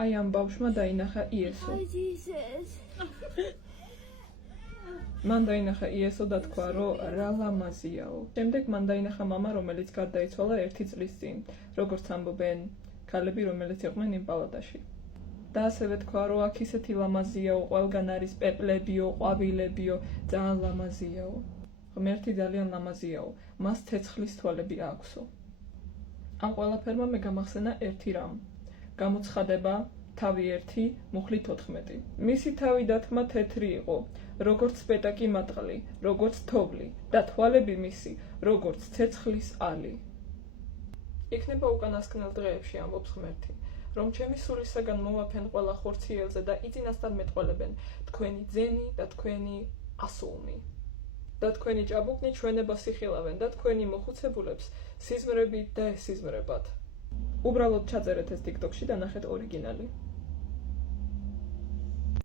აი ამ ბავშვმა დაინახა იესო. მან დაინახა იესო და თქვა, რომ რა ლამაზიაო. შემდეგ მან დაინახა მამა, რომელიც გარდაიცვალა 1 წლის წინ, როგორც ამბობენ ქალები, რომელიც იყვნენ იმ პალატაში. და ასევე თქვა, რომ აქ ისეთი ლამაზიაო, ყველგან არის პეპლებიო, ყვავილებიო, ძალიან ლამაზიაო. ღმერთი ძალიან ლამაზიაო, მას ცეცხლის თვალები აქვსო. ამ ყველაფერმა მე გამახსენა ერთი რამ. გამოცხადება თავი 1, მუხლი 14. მისი თავი და თმა თეთრი იყო, როგორც პეტაკი მატყლი, როგორც თოვლი და თვალები მისი, როგორც ცეცხლის ალი. იქნება უკანასკნელ დღეებში, ამბობს ღმერთი, რომ ჩემი სულისაგან მოვაფენ ყველა ხორციელზე და იწინასთან მეტყველებენ თქვენი ძენი და თქვენი ასულნი. და თქვენი ჭაბუკნი ჩვენებას იხილავენ და თქვენი მოხუცებულებს სიზმრებით და ესიზმრებათ. უბრალოდ ჩაწერეთ ეს TikTok-ში და ნახეთ ორიგინალი.